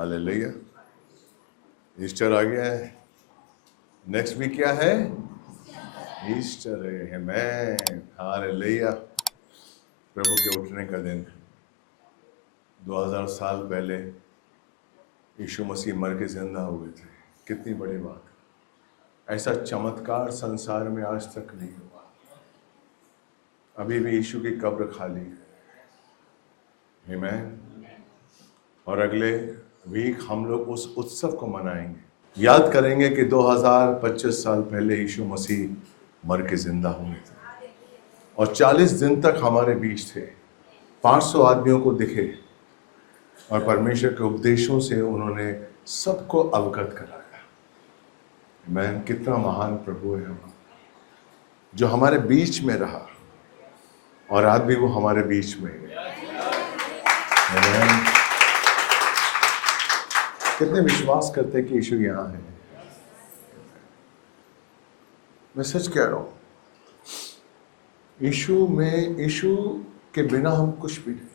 Hallelujah. Easter आ गया है। Next week क्या है? ईस्टर है। आमेन। हालेलुया। प्रभु के उठने का दिन। 2000 साल पहले यीशु मसीह मर के जिंदा हुए थे। कितनी बड़ी बात। ऐसा चमत्कार संसार में आज तक नहीं हुआ। अभी भी यीशु की कब्र खाली है। आमेन। और अगले वीक हम लोग उस उत्सव को मनाएंगे, याद करेंगे कि 2025 साल पहले यीशु मसीह मर के जिंदा हुए थे और 40 दिन तक हमारे बीच थे। 500 आदमियों को दिखे और परमेश्वर के उपदेशों से उन्होंने सबको अवगत कराया। मैं कितना महान प्रभु है हमारा, जो हमारे बीच में रहा और आज भी वो हमारे बीच में है। कितने विश्वास करते हैं कि यीशु यहाँ है। मैं सच कह रहा हूं, यीशु के बिना हम कुछ भी नहीं।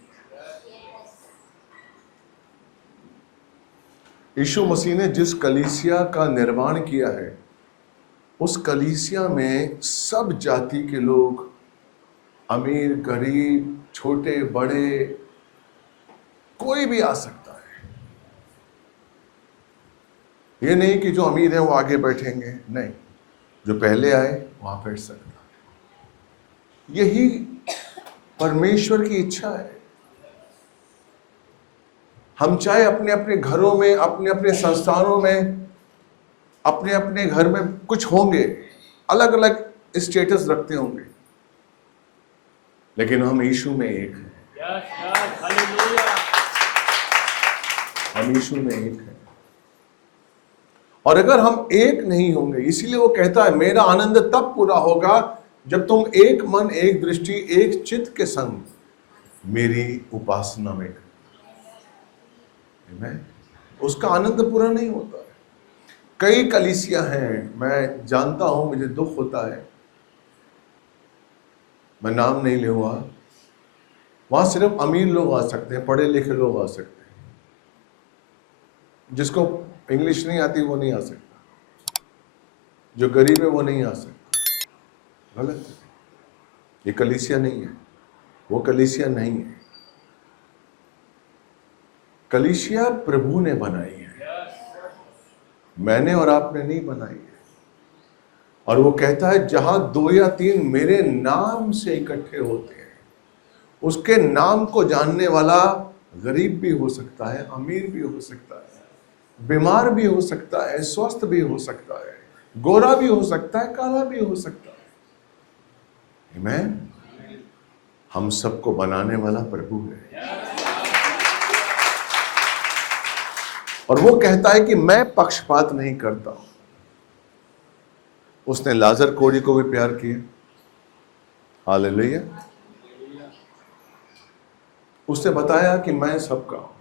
यीशु मसीह ने जिस कलीसिया का निर्माण किया है, उस कलीसिया में सब जाति के लोग, अमीर गरीब, छोटे बड़े, कोई भी आ सकता है। ये नहीं कि जो अमीर है वो आगे बैठेंगे, नहीं, जो पहले आए वहां बैठ सकता है। यही परमेश्वर की इच्छा है। हम चाहे अपने अपने घरों में, अपने अपने संस्थानों में, अपने अपने घर में कुछ होंगे, अलग अलग स्टेटस रखते होंगे, लेकिन हम यीशु में एक हैं। हम यीशु में एक हैं। और अगर हम एक नहीं होंगे, इसीलिए वो कहता है मेरा आनंद तब पूरा होगा जब तुम एक मन, एक दृष्टि, एक चित्त के संग मेरी उपासना में। उसका आनंद पूरा नहीं होता है। कई कलीसिया हैं, मैं जानता हूं, मुझे दुख होता है, मैं नाम नहीं लूंगा, वहां सिर्फ अमीर लोग आ सकते हैं, पढ़े लिखे लोग आ सकते हैं। जिसको इंग्लिश नहीं आती वो नहीं आ सकता, जो गरीब है वो नहीं आ सकता। गलत है। ये कलीसिया नहीं है, वो कलीसिया नहीं है। कलीसिया प्रभु ने बनाई है, मैंने और आपने नहीं बनाई है। और वो कहता है जहां 2 या 3 मेरे नाम से इकट्ठे होते हैं, उसके नाम को जानने वाला गरीब भी हो सकता है, अमीर भी हो सकता है, बीमार भी हो सकता है, स्वस्थ भी हो सकता है, गोरा भी हो सकता है, काला भी हो सकता है। आमीन। हम सबको बनाने वाला प्रभु है। और वो कहता है कि मैं पक्षपात नहीं करता हूं। उसने लाजर कोढ़ी को भी प्यार किया। हालेलुया। उसने बताया कि मैं सबका हूं।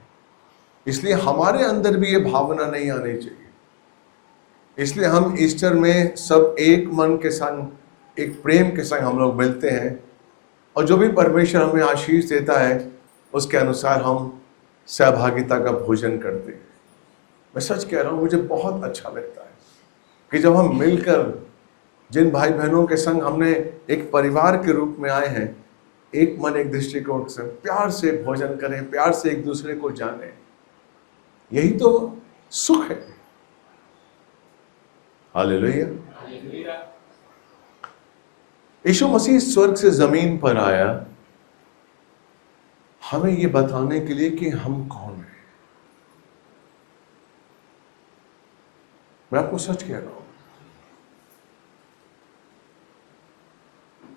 इसलिए हमारे अंदर भी ये भावना नहीं आनी चाहिए। इसलिए हम ईस्टर में सब एक मन के संग, एक प्रेम के संग हम लोग मिलते हैं, और जो भी परमेश्वर हमें आशीष देता है उसके अनुसार हम सहभागिता का भोजन करते हैं। मैं सच कह रहा हूं, मुझे बहुत अच्छा लगता है कि जब हम मिलकर, जिन भाई बहनों के संग हमने एक परिवार के रूप में आए हैं, एक मन एक दृष्टिकोण से प्यार से भोजन करें, प्यार से एक दूसरे को जाने। यही तो सुख है। हालेलुया। यीशु मसीह स्वर्ग से जमीन पर आया हमें ये बताने के लिए कि हम कौन हैं। मैं आपको सच कह रहा हूं,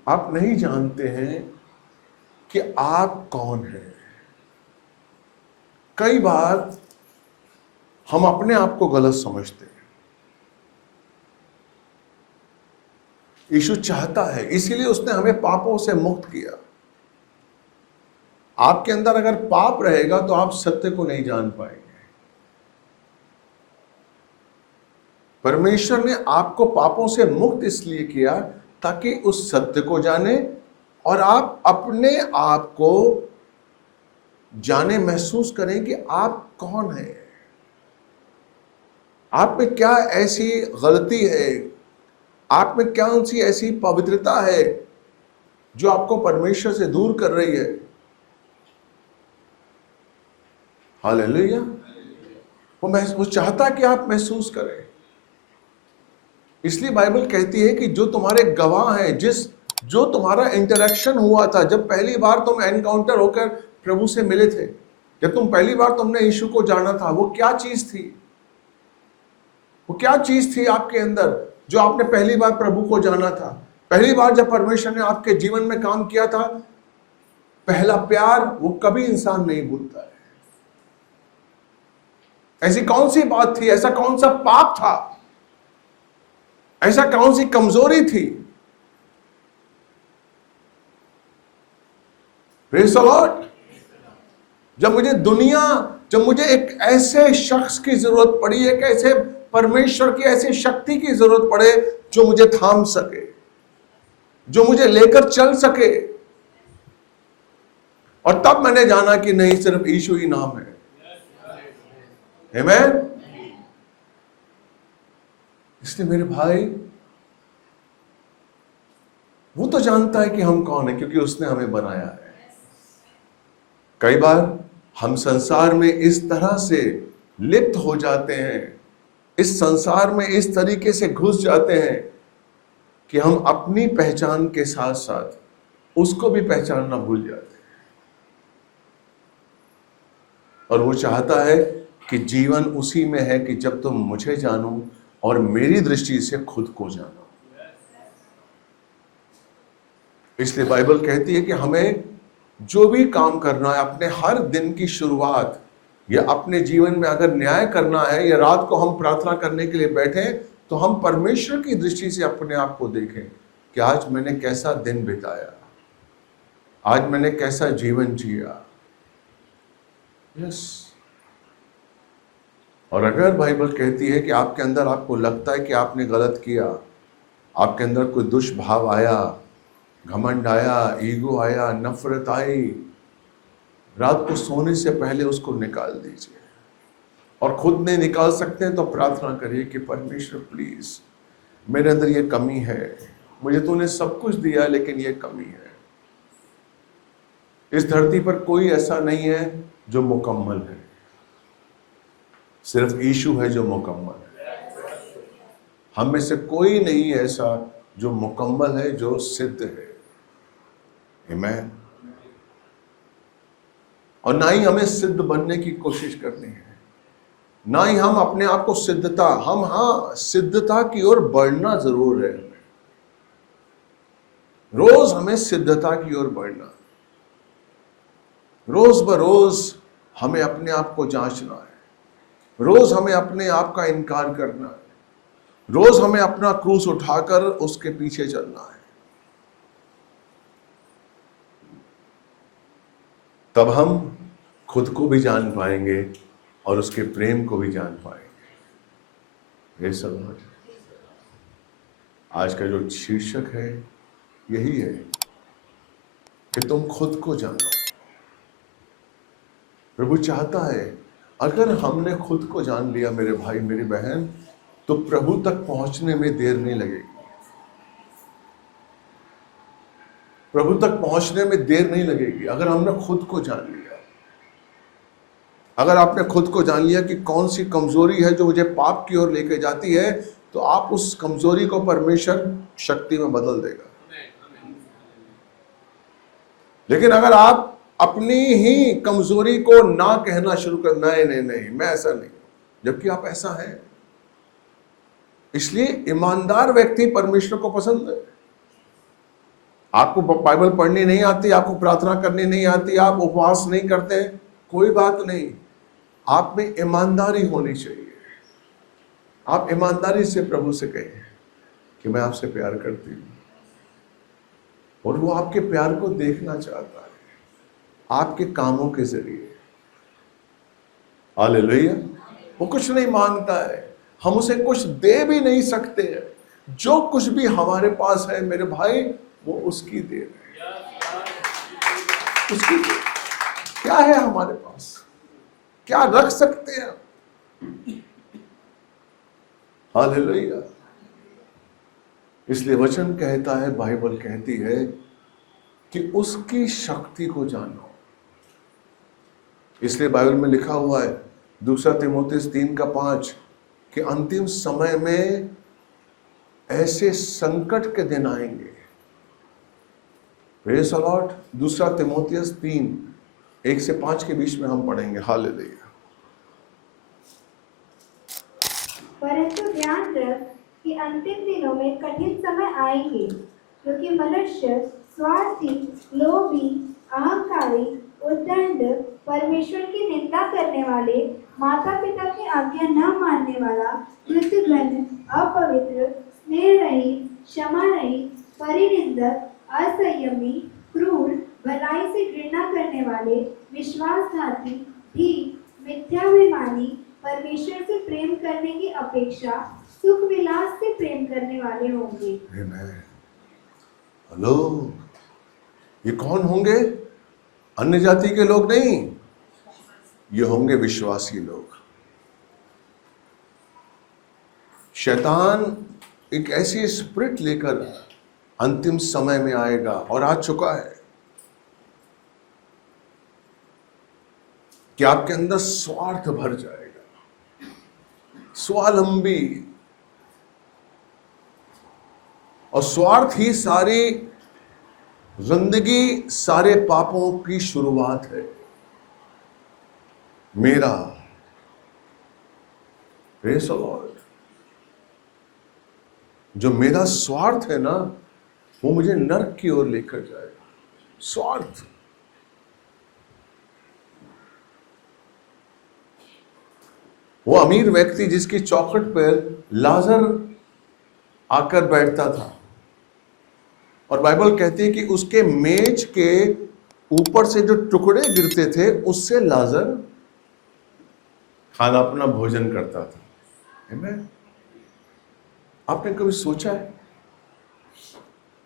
आप नहीं जानते हैं कि आप कौन हैं। कई बार हम अपने आप को गलत समझते हैं। यीशु चाहता है, इसीलिए उसने हमें पापों से मुक्त किया। आपके अंदर अगर पाप रहेगा तो आप सत्य को नहीं जान पाएंगे। परमेश्वर ने आपको पापों से मुक्त इसलिए किया ताकि उस सत्य को जाने और आप अपने आप को जाने, महसूस करें कि आप कौन हैं। आप में क्या ऐसी गलती है, आप में क्या सी ऐसी पवित्रता है जो आपको परमेश्वर से दूर कर रही है। हालेलुया। वो चाहता कि आप महसूस करें। इसलिए बाइबल कहती है कि जो तुम्हारे गवाह हैं, जो तुम्हारा इंटरेक्शन हुआ था, जब पहली बार तुम एनकाउंटर होकर प्रभु से मिले थे, जब तुम पहली बार तुमने यीशु को जाना था, वो क्या चीज थी? वो क्या चीज थी आपके अंदर जो आपने पहली बार प्रभु को जाना था? पहली बार जब परमेश्वर ने आपके जीवन में काम किया था, पहला प्यार वो कभी इंसान नहीं भूलता है। ऐसी कौन सी बात थी, ऐसा कौन सा पाप था, ऐसा कौन सी कमजोरी थी? Praise the Lord. जब मुझे एक ऐसे शख्स की जरूरत पड़ी, एक ऐसे परमेश्वर की ऐसी शक्ति की जरूरत पड़े जो मुझे थाम सके, जो मुझे लेकर चल सके, और तब मैंने जाना कि नहीं, सिर्फ यीशु ही नाम है। आमीन। इसलिए मेरे भाई, वो तो जानता है कि हम कौन है, क्योंकि उसने हमें बनाया है। कई बार हम संसार में इस तरह से लिप्त हो जाते हैं, इस संसार में इस तरीके से घुस जाते हैं कि हम अपनी पहचान के साथ साथ उसको भी पहचानना भूल जाते हैं। और वो चाहता है कि जीवन उसी में है कि जब तुम मुझे जानो और मेरी दृष्टि से खुद को जानो। इसलिए बाइबल कहती है कि हमें जो भी काम करना है, अपने हर दिन की शुरुआत या अपने जीवन में अगर न्याय करना है, या रात को हम प्रार्थना करने के लिए बैठे, तो हम परमेश्वर की दृष्टि से अपने आप को देखें कि आज मैंने कैसा दिन बिताया, आज मैंने कैसा जीवन जिया। यस। और अगर बाइबल कहती है कि आपके अंदर आपको लगता है कि आपने गलत किया, आपके अंदर कोई दुष्भाव आया, घमंड आया, ईगो आया, नफरत आई, रात को सोने से पहले उसको निकाल दीजिए। और खुद नहीं निकाल सकते हैं तो प्रार्थना करिए कि परमेश्वर प्लीज, मेरे अंदर ये कमी है, मुझे तूने सब कुछ दिया लेकिन ये कमी है। इस धरती पर कोई ऐसा नहीं है जो मुकम्मल है, सिर्फ यीशु है जो मुकम्मल है। हम में से कोई नहीं ऐसा जो मुकम्मल है, जो सिद्ध है। आमीन। और ना ही हमें सिद्ध बनने की कोशिश करनी है, ना ही हम अपने आप को सिद्धता की ओर बढ़ना जरूर है। रोज हमें सिद्धता की ओर बढ़ना, रोज बरोज हमें अपने आप को जांचना है, रोज हमें अपने आप का इनकार करना है, रोज हमें अपना क्रूस उठाकर उसके पीछे चलना है। तब हम खुद को भी जान पाएंगे और उसके प्रेम को भी जान पाएंगे। ये सब आज का जो शीर्षक है यही है कि तुम खुद को जानो। प्रभु चाहता है अगर हमने खुद को जान लिया मेरे भाई मेरी बहन, तो प्रभु तक पहुंचने में देर नहीं लगेगी। प्रभु तक पहुंचने में देर नहीं लगेगी अगर हमने खुद को जान लिया। अगर आपने खुद को जान लिया कि कौन सी कमजोरी है जो मुझे पाप की ओर लेके जाती है, तो आप उस कमजोरी को परमेश्वर शक्ति में बदल देगा। लेकिन अगर आप अपनी ही कमजोरी को ना कहना शुरू कर, नहीं मैं ऐसा नहीं, जबकि आप ऐसा हैं। इसलिए ईमानदार व्यक्ति परमेश्वर को पसंद है। आपको बाइबल पढ़नी नहीं आती, आपको प्रार्थना करनी नहीं आती, आप उपवास नहीं करते, कोई बात नहीं, आप में ईमानदारी होनी चाहिए। आप ईमानदारी से प्रभु से कहें कि मैं आपसे प्यार करती हूँ, और वो आपके प्यार को देखना चाहता है आपके कामों के जरिए। हालेलुया। वो कुछ नहीं मांगता है, हम उसे कुछ दे भी नहीं सकते हैं। जो कुछ भी हमारे पास है मेरे भाई, वो उसकी देन है, उसकी देन। क्या है हमारे पास, क्या रख सकते हैं? हालेलुया। इसलिए वचन कहता है, बाइबल कहती है कि उसकी शक्ति को जानो। इसलिए बाइबल में लिखा हुआ है 2 तीमुथियुस 3:5 कि अंतिम समय में ऐसे संकट के दिन आएंगे। Praise the Lord. 2 तीमुथियुस 3:1-5 के बीच में हम पढ़ेंगे। हालेलुया। परंतु ध्यान रख कि अंतिम दिनों में कठिन समय आएंगे, क्योंकि मनुष्य स्वार्थी, लोभी, अहंकारी, उद्दंड, परमेश्वर की निंदा करने वाले, माता पिता की आज्ञा न मानने वाला, दुष्टघन, अपवित्र, स्नेह रहित, क्षमा रहित, परिनिंदक, असंयमी, क्रूर, भलाई से घृणा करने वाले, विश्वासघाती, ढीठ, मिथ्याभिमानी, परमेश्वर से प्रेम करने की अपेक्षा सुख विलास से प्रेम करने वाले होंगे। हेलो, ये कौन होंगे? अन्य जाति के लोग नहीं, ये होंगे विश्वासी लोग। शैतान एक ऐसी स्पिरिट लेकर अंतिम समय में आएगा और आ चुका है कि आपके अंदर स्वार्थ भर जाएगा, स्वावलंबी। और स्वार्थ ही सारी जिंदगी, सारे पापों की शुरुआत है। मेरा, प्रेज़ द लॉर्ड, जो मेरा स्वार्थ है ना, वो मुझे नरक की ओर लेकर जाएगा। स्वार्थ। वो अमीर व्यक्ति जिसकी चौखट पर लाजर आकर बैठता था, और बाइबल कहती है कि उसके मेज के ऊपर से जो टुकड़े गिरते थे उससे लाजर खाना अपना भोजन करता था। आमीन। आपने कभी सोचा है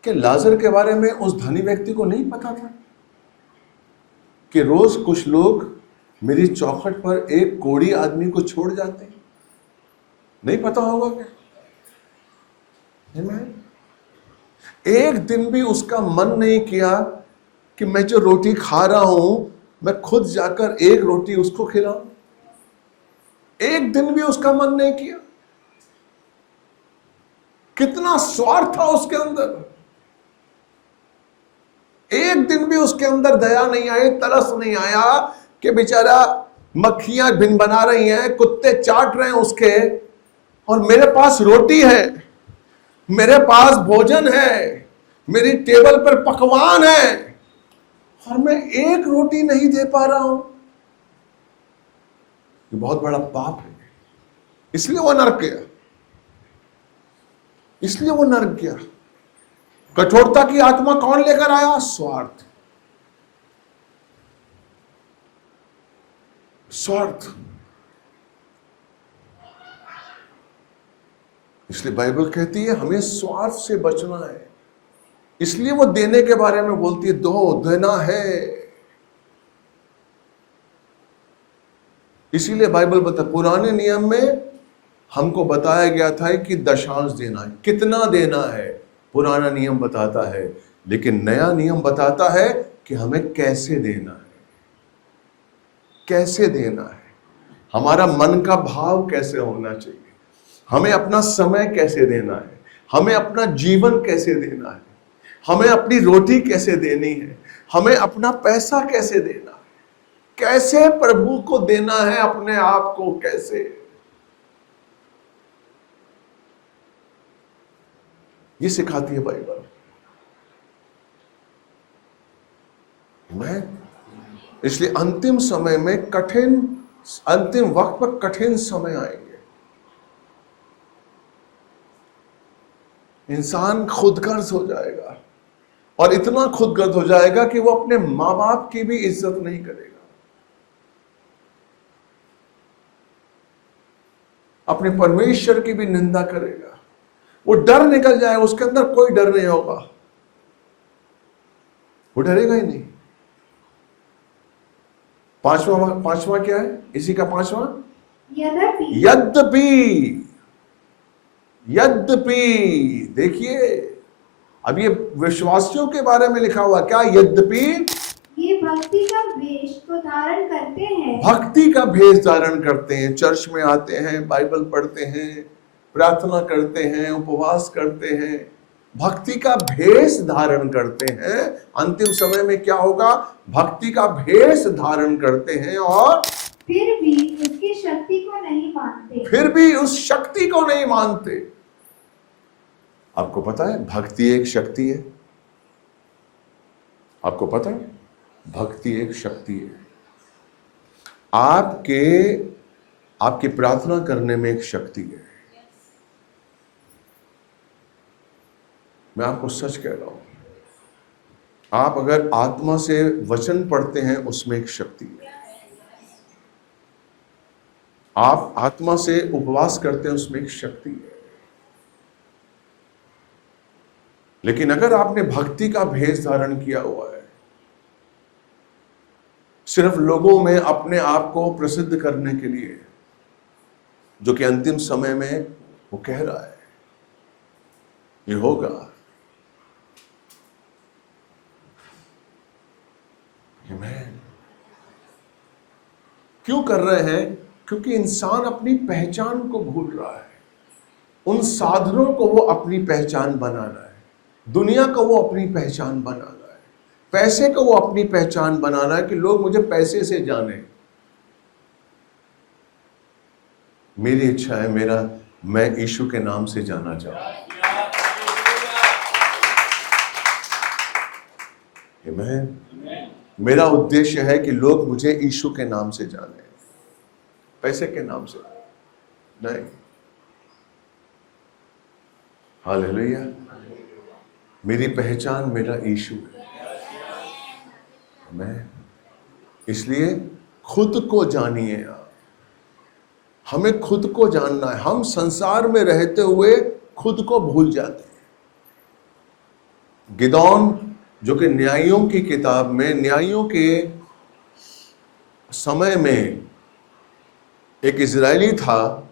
कि लाजर के बारे में उस धनी व्यक्ति को नहीं पता था कि रोज कुछ लोग मेरी चौखट पर एक कोढ़ी आदमी को छोड़ जाते हैं? नहीं पता होगा क्या? आमीन। एक दिन भी उसका मन नहीं किया कि मैं जो रोटी खा रहा हूं मैं खुद जाकर एक रोटी उसको खिलाऊं। एक दिन भी उसका मन नहीं किया। कितना स्वार्थ था उसके अंदर। एक दिन भी उसके अंदर दया नहीं आई, तरस नहीं आया कि बेचारा मक्खियां भिन बना रही हैं, कुत्ते चाट रहे हैं उसके, और मेरे पास रोटी है, मेरे पास भोजन है, मेरी टेबल पर पकवान है, और मैं एक रोटी नहीं दे पा रहा हूं। ये बहुत बड़ा पाप है। इसलिए वो नरक गया। इसलिए वो नरक गया। कठोरता की आत्मा कौन लेकर आया? स्वार्थ। स्वार्थ। इसलिए बाइबल कहती है हमें स्वार्थ से बचना है। इसलिए वो देने के बारे में बोलती है, दो, देना है। इसीलिए बाइबल बता, पुराने नियम में हमको बताया गया था कि दशांश देना है, कितना देना है, पुराना नियम बताता है। लेकिन नया नियम बताता है कि हमें कैसे देना है, कैसे देना है, हमारा मन का भाव कैसे होना चाहिए, हमें अपना समय कैसे देना है, हमें अपना जीवन कैसे देना है, हमें अपनी रोटी कैसे देनी है, हमें अपना पैसा कैसे देना है, कैसे प्रभु को देना है, अपने आप को कैसे। ये सिखाती है बाइबल। मैं इसलिए अंतिम समय में कठिन, अंतिम वक्त पर कठिन समय आएंगे। इंसान खुदगर्ज हो जाएगा, और इतना खुदगर्ज हो जाएगा कि वो अपने मां बाप की भी इज्जत नहीं करेगा, अपने परमेश्वर की भी निंदा करेगा। वो डर निकल जाएगा, उसके अंदर कोई डर नहीं होगा, वो डरेगा ही नहीं। पांचवा क्या है? इसी का पांचवा, यद्यपि यद्यपि, देखिए अब ये विश्वासियों के बारे में लिखा हुआ, क्या यद्यपि ये भक्ति का वेश को धारण करते हैं, भक्ति का भेष धारण करते हैं, चर्च में आते हैं, बाइबल पढ़ते हैं, प्रार्थना करते हैं, उपवास करते हैं, भक्ति का भेष धारण करते हैं। अंतिम समय में क्या होगा? भक्ति का भेष धारण करते हैं और फिर भी उसकी शक्ति को नहीं मानते। फिर भी उस शक्ति को नहीं मानते। आपको पता है भक्ति एक शक्ति है। आपको पता है भक्ति एक शक्ति है। आपकी प्रार्थना करने में एक शक्ति है। मैं आपको सच कह रहा हूं, आप अगर आत्मा से वचन पढ़ते हैं उसमें एक शक्ति है। आप आत्मा से उपवास करते हैं उसमें एक शक्ति है। लेकिन अगर आपने भक्ति का भेष धारण किया हुआ है, सिर्फ लोगों में अपने आप को प्रसिद्ध करने के लिए, जो कि अंतिम समय में वो कह रहा है ये होगा, आमीन। क्यों कर रहे हैं? क्योंकि इंसान अपनी पहचान को भूल रहा है। उन साधनों को वो अपनी पहचान बना रहा है, दुनिया को वो अपनी पहचान बना रहा है, पैसे को वो अपनी पहचान बना रहा है कि लोग मुझे पैसे से जाने। मेरी इच्छा है मैं यीशु के नाम से जाना चाहूं। आमीन। मेरा उद्देश्य है कि लोग मुझे यीशु के नाम से जाने, पैसे के नाम से नहीं। हालेलुया। मेरी पहचान मेरा यीशु है। मैं इसलिए खुद को जानिए आप। हमें खुद को जानना है। हम संसार में रहते हुए खुद को भूल जाते हैं। गिदोन, जो कि न्यायियों की किताब में, न्यायियों के समय में एक इजरायली था,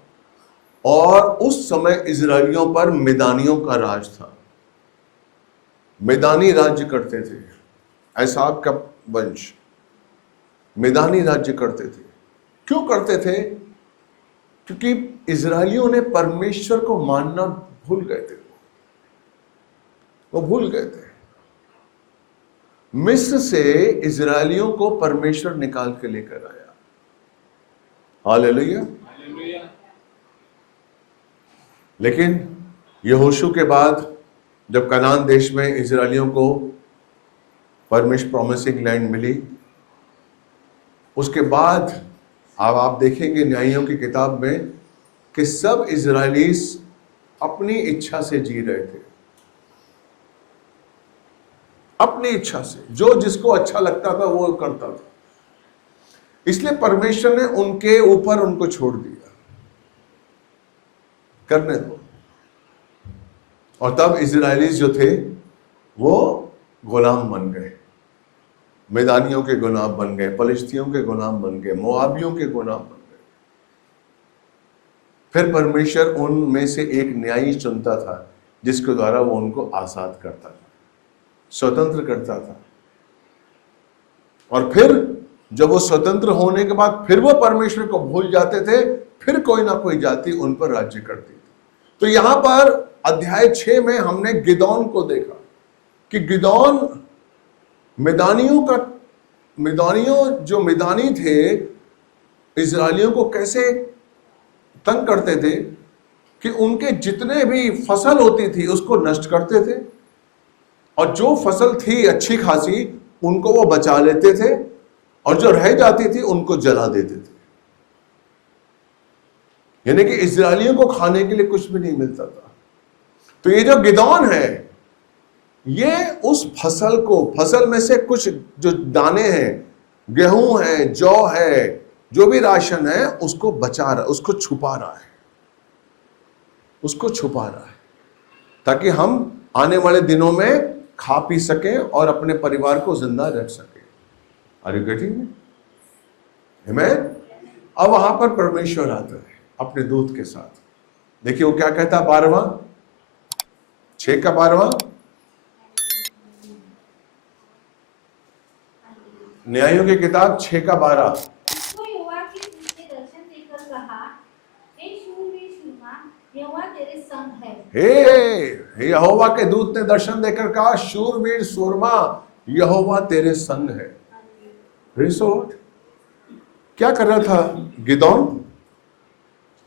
और उस समय इजरायलियों पर मिदानियों का राज था। मिदानी राज्य करते थे, एसाव का वंश मिदानी राज्य करते थे। क्यों करते थे? क्योंकि इजरायलियों ने परमेश्वर को मानना भूल गए थे। वो भूल गए थे। मिस्र से इजरायलियों को परमेश्वर निकाल के लेकर आया। हालेलुया। लेकिन यहोशू के बाद जब कनान देश में इजरायलियों को परमेश्वर प्रॉमिसिंग लैंड मिली, उसके बाद अब आप देखेंगे न्यायियों की किताब में कि सब इजरायलीस अपनी इच्छा से जी रहे थे। अपनी इच्छा से, जो जिसको अच्छा लगता था वो करता था। इसलिए परमेश्वर ने उनके ऊपर उनको छोड़ दिया, करने दो। और तब इजरायलीस जो थे वो गुलाम बन गए, मैदानियों के गुलाम बन गए, फलिस्तियों के गुलाम बन गए, मोआबियों के गुलाम बन गए। फिर परमेश्वर उनमें से एक न्यायी चुनता था जिसके द्वारा वो उनको आजाद करता था, स्वतंत्र करता था। और फिर जब वो स्वतंत्र होने के बाद फिर वो परमेश्वर को भूल जाते थे, फिर कोई ना कोई जाति उन पर राज्य करती थी। तो यहां पर अध्याय 6 में हमने गिदोन को देखा कि गिदोन मिदानियों जो मिदानी थे इजरायलियों को कैसे तंग करते थे कि उनके जितने भी फसल होती थी उसको नष्ट करते थे, और जो फसल थी अच्छी खासी उनको वो बचा लेते थे, और जो रह जाती थी उनको जला देते थे। यानी कि इजरायलियों को खाने के लिए कुछ भी नहीं मिलता था। तो ये जो गिदोन है, ये उस फसल में से कुछ जो दाने हैं, गेहूं है, जौ है, जो भी राशन है, उसको बचा रहा, उसको छुपा रहा है, ताकि हम आने वाले दिनों में खा पी सकें और अपने परिवार को जिंदा रख सकें। Are you getting me? आमीन। अब वहां पर परमेश्वर आता है अपने दूत के साथ, देखिए वो क्या कहता, 12वां, 6 का 12वां, न्यायों की किताब 6 का 12। उसको यहोवा के दूत ने दर्शन देकर कहा, हे शूरवीर शूरमा, यहोवा तेरे संग है। हे यहोवा के दूत ने दर्शन देकर कहा, शूरवीर सूरमा, यहोवा तेरे संग है। Praise the Lord। क्या कर रहा था गिदोन?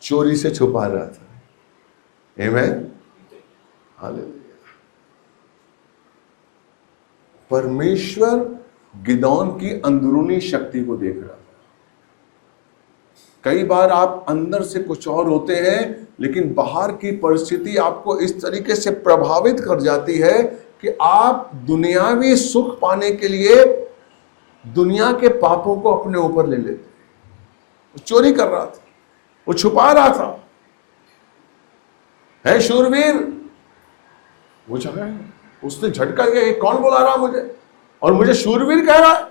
चोरी से छुपा रहा था। आमेन, हालेलुया। परमेश्वर गिदोन की अंदरूनी शक्ति को देख रहा था। कई बार आप अंदर से कुछ और होते हैं, लेकिन बाहर की परिस्थिति आपको इस तरीके से प्रभावित कर जाती है कि आप दुनियावी सुख पाने के लिए दुनिया के पापों को अपने ऊपर ले लेते। वो चोरी कर रहा था, वो छुपा रहा था। है शूरवीर, वो जगह है, उसने झटका दिया, ये कौन बुला रहा मुझे और मुझे शूरवीर कह रहा है?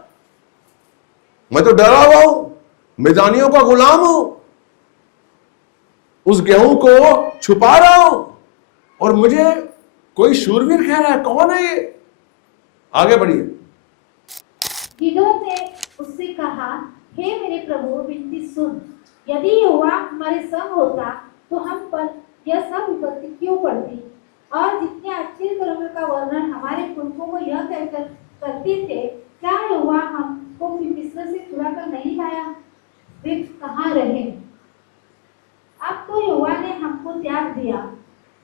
मैं तो डरा हुआ हूं, मिदानियों का गुलाम हूं, उस गेहूं को छुपा रहा हूं और मुझे कोई शूरवीर कह रहा है। कौन है ये? आगे बढ़िए। गिदोन ने उससे कहा, हे मेरे प्रभु, विनती सुन, यदि यहोवा हमारे संग होता तो हम पर यह सब विपत्ति क्यों पड़ती? और जितने आश्चर्य कर्मों का वर्णन हमारे पुरखों को यह कहकर करते थे, क्या यहोवा हमको मिस्र से छुड़ा कर नहीं लाया? वे कहाँ रहे? अब तो यहोवा ने हमको त्याग दिया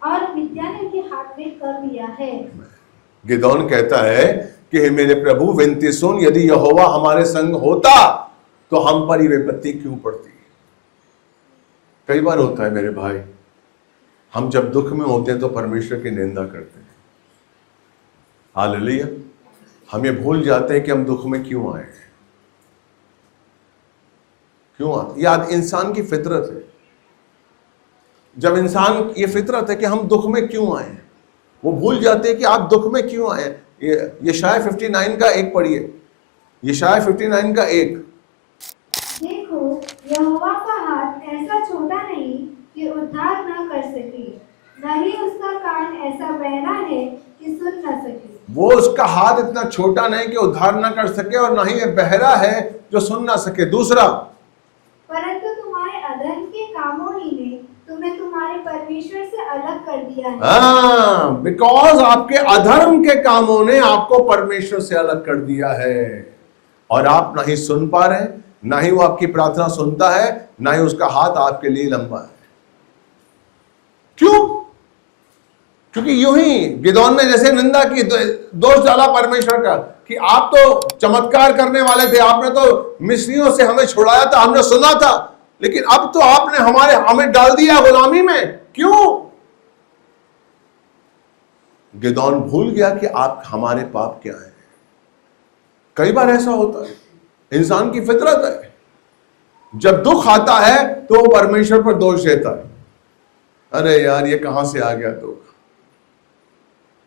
और मिद्यानियों के हाथ में कर दिया है। गिदोन कहता है कि हे मेरे प्रभु, विनती सुन, यदि यहोवा हमारे संग होता तो हम पर ही विपत्ति क्यों पड़ती? कई बार होता है मेरे भाई, हम जब दुख में होते हैं तो परमेश्वर की निंदा करते हैं। हालेलुया। हम ये भूल जाते हैं कि हम दुख में क्यों आए, क्यों आते। याद इंसान की फितरत है, जब इंसान, ये फितरत है कि हम दुख में क्यों आए, वो भूल जाते हैं कि आप दुख में क्यों आए। यशाया 59 का 1 पढ़िए, यशाया 59 का 1। देखो, यहोवा का हाथ ऐसा छोटा नहीं कि उद्धार न कर सके, न ही उसका कान ऐसा बहरा है कि सुन न सके। वो उसका हाथ इतना छोटा नहीं कि उद्धार न कर सके और न ही बहरा है जो सुन ना सके। दूसरा, परंतु तुम्हारे अधर्म के कामों ही ने तुम्हें तुम्हारे परमेश्वर से अलग कर दिया है। बिकॉज आपके अधर्म के कामों ने आपको परमेश्वर से अलग कर दिया है और आप ना ही सुन पा रहे, ना ही वो आपकी प्रार्थना सुनता है, ना ही उसका हाथ आपके लिए लंबा है। क्यों? क्योंकि यूं ही गिदोन ने जैसे निंदा की, दोष डाला परमेश्वर का कि आप तो चमत्कार करने वाले थे, आपने तो मिस्रियों से हमें छुड़ाया था, हमने सुना था, लेकिन अब तो आपने हमें डाल दिया गुलामी में। क्यों? गिदोन भूल गया कि आप हमारे पाप क्या है। कई बार ऐसा होता है, इंसान की फितरत है, जब दुख आता है तो वो परमेश्वर पर दोष देता है। अरे यार, ये कहां से आ गया दुख,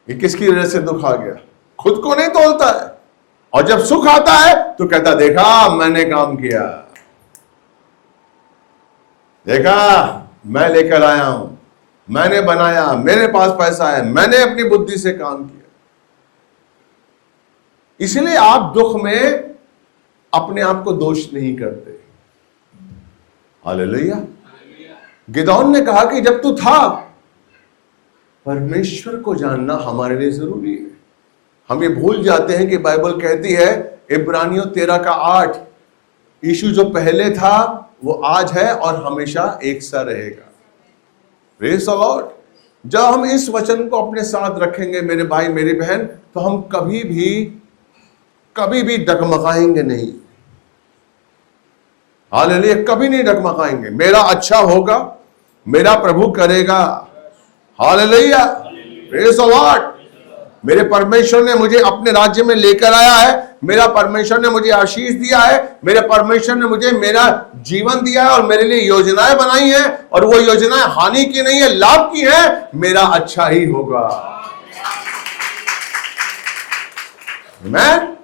ये किसकी वजह से दुख आ गया? खुद को नहीं तोलता है। और जब सुख आता है तो कहता, देखा मैंने काम किया, देखा मैं लेकर आया हूं, मैंने बनाया, मेरे पास पैसा है, मैंने अपनी बुद्धि से काम किया। इसलिए आप दुख में अपने आप को दोष नहीं करते। हालेलुया। गिदोन ने कहा कि जब तू था, परमेश्वर को जानना हमारे लिए जरूरी है। हम ये भूल जाते हैं कि बाइबल कहती है इब्रानियों 13 का 8, यीशु जो पहले था वो आज है और हमेशा एक सा रहेगा। Praise the Lord. जब हम इस वचन को अपने साथ रखेंगे मेरे भाई मेरी बहन, तो हम कभी भी डगमगाएंगे नहीं। हालेलुया, कभी नहीं डगमगाएंगे। मेरा अच्छा होगा, मेरा प्रभु करेगा। Hallelujah, praise the Lord. मेरे परमेश्वर ने मुझे अपने राज्य में लेकर आया है, मेरा परमेश्वर ने मुझे आशीष दिया है, मेरे परमेश्वर ने मुझे मेरा जीवन दिया है और मेरे लिए योजनाएं बनाई हैं, और वो योजनाएं हानि की नहीं है, लाभ की है। मेरा अच्छा ही होगा। आमीन,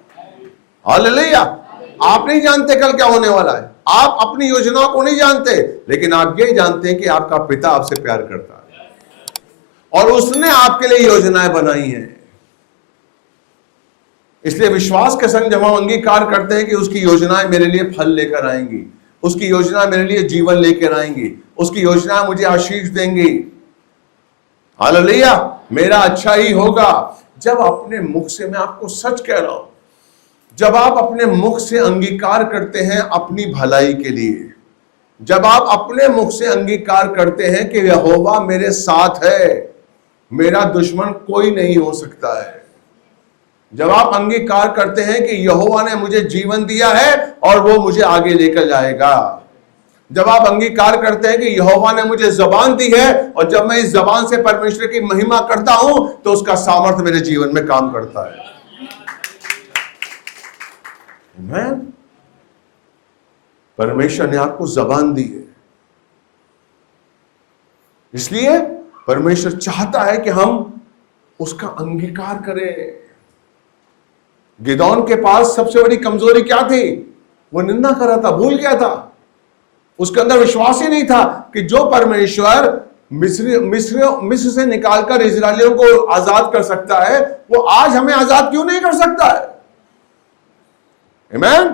हालेलुया। आप नहीं जानते कल क्या होने वाला है, आप अपनी योजनाओं को नहीं जानते, लेकिन आप ये जानते हैं कि आपका पिता आपसे प्यार करता है और उसने आपके लिए योजनाएं बनाई हैं। इसलिए विश्वास के संग जब हम अंगीकार करते हैं कि उसकी योजनाएं मेरे लिए फल लेकर आएंगी, उसकी योजना मेरे लिए जीवन लेकर आएंगी, उसकी योजना मुझे आशीष देंगी, हालेलुया, मेरा अच्छा ही होगा। जब अपने मुख से, मैं आपको सच कह रहा हूं, जब आप अपने मुख से अंगीकार करते हैं अपनी भलाई के लिए, जब आप अपने मुख से अंगीकार करते हैं कि यहोवा मेरे साथ है, मेरा दुश्मन कोई नहीं हो सकता है, जब आप अंगीकार करते हैं कि यहोवा ने मुझे जीवन दिया है और वो मुझे आगे लेकर जाएगा, जब आप अंगीकार करते हैं कि यहोवा ने मुझे जबान दी है और जब मैं इस जबान से परमेश्वर की महिमा करता हूं तो उसका सामर्थ्य मेरे जीवन में काम करता है। आमीन। परमेश्वर ने आपको जबान दी है, इसलिए परमेश्वर चाहता है कि हम उसका अंगीकार करें। गिदौन के पास सबसे बड़ी कमजोरी क्या थी? वो निंदा कर रहा था, भूल गया था, उसके अंदर विश्वास ही नहीं था कि जो परमेश्वर मिस्र से निकालकर इजरायलियों को आजाद कर सकता है, वो आज हमें आजाद क्यों नहीं कर सकता है? आमीन।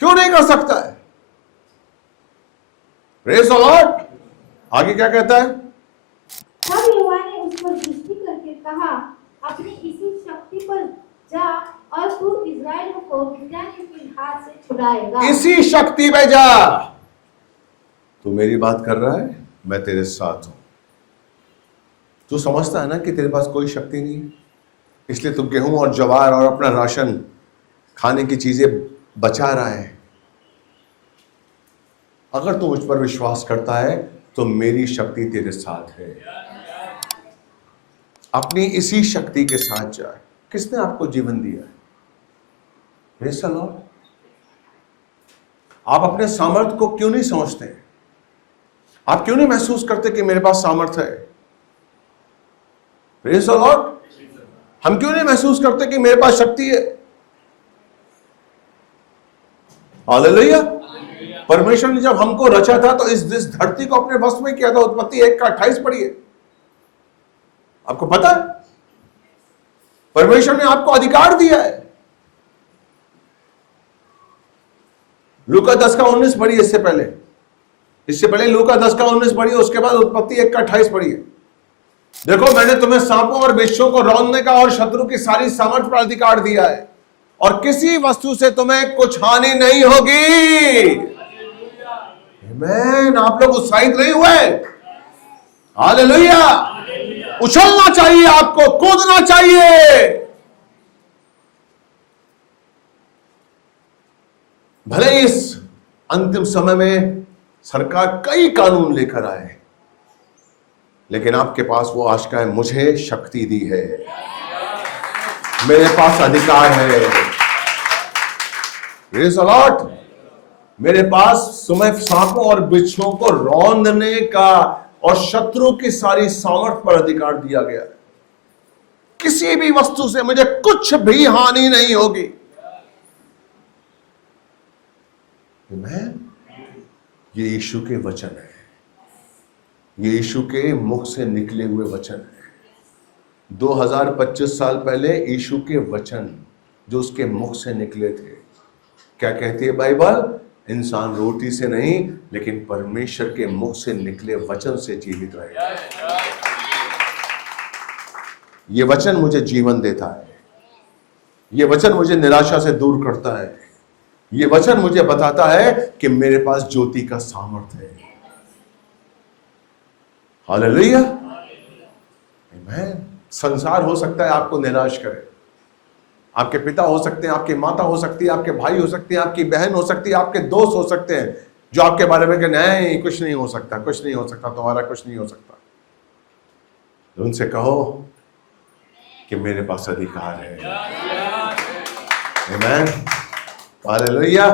क्यों नहीं कर सकता है? Praise the Lord. आगे क्या कहता है? तब यहोवा ने उस पर दृष्टि करके कहा, अपनी इसी शक्ति पर जा और तू इस्राएल को मिद्यानियों के हाथ से छुड़ाएगा। इसी शक्ति में जा। तू मेरी बात कर रहा है, मैं तेरे साथ हूं। तू समझता है ना कि तेरे पास कोई शक्ति नहीं है, इसलिए तू गेहूं और ज्वार और अपना राशन खाने की चीजें बचा रहा है। अगर तू मुझ पर विश्वास करता है तो मेरी शक्ति तेरे साथ है। अपनी इसी शक्ति के साथ जाए। किसने आपको जीवन दिया है? Praise the Lord. आप अपने सामर्थ्य को क्यों नहीं समझते? आप क्यों नहीं महसूस करते कि मेरे पास सामर्थ्य है? Praise the Lord. हम क्यों नहीं महसूस करते कि मेरे पास शक्ति है? हालेलुया। परमेश्वर ने जब हमको रचा था तो इस धरती को अपने वश में किया था। उत्पत्ति 1:28 पढ़िए, आपको पता है परमेश्वर ने आपको अधिकार दिया है। लूका 10:19 पढ़िए, इससे पहले लूका 10:19 पढ़िए, उसके बाद उत्पत्ति 1:28 पढ़िए। देखो, मैंने तुम्हें सांपों और बिच्छुओं को रौंदने का और शत्रु की सारी सामर्थ पर अधिकार दिया है और किसी वस्तु से तुम्हें कुछ हानि नहीं होगी। आमीन। आप लोग उत्साहित नहीं हुए? हालेलुया। उछलना चाहिए, आपको कूदना चाहिए। भले इस अंतिम समय में सरकार कई कानून लेकर आए, लेकिन आपके पास वो आशा है, मुझे शक्ति दी है, मेरे पास अधिकार है। Praise the Lord. मेरे पास समय सांपों और बिच्छुओं को रौंदने का और शत्रु की सारी सामर्थ पर अधिकार दिया गया है। किसी भी वस्तु से मुझे कुछ भी हानि नहीं होगी। ये यीशु के वचन है, ये यीशु के मुख से निकले हुए वचन है। 2025 साल पहले यीशु के वचन जो उसके मुख से निकले थे, क्या कहती है बाइबल? इंसान रोटी से नहीं, लेकिन परमेश्वर के मुख से निकले वचन से जीवित रहेगा। ये वचन मुझे जीवन देता है, ये वचन मुझे निराशा से दूर करता है, ये वचन मुझे बताता है कि मेरे पास ज्योति का सामर्थ्य है। हालेलुया। आमीन। संसार हो सकता है आपको निराश करे, आपके पिता हो सकते हैं, आपकी माता हो सकती है, आपके भाई हो सकते हैं, आपकी बहन हो सकती है, आपके दोस्त हो सकते हैं जो आपके बारे में कहते हैं नहीं, कुछ नहीं हो सकता, कुछ नहीं हो सकता, तुम्हारा कुछ नहीं हो सकता। तो उनसे कहो कि मेरे पास अधिकार है। आमीन। हालेलुया।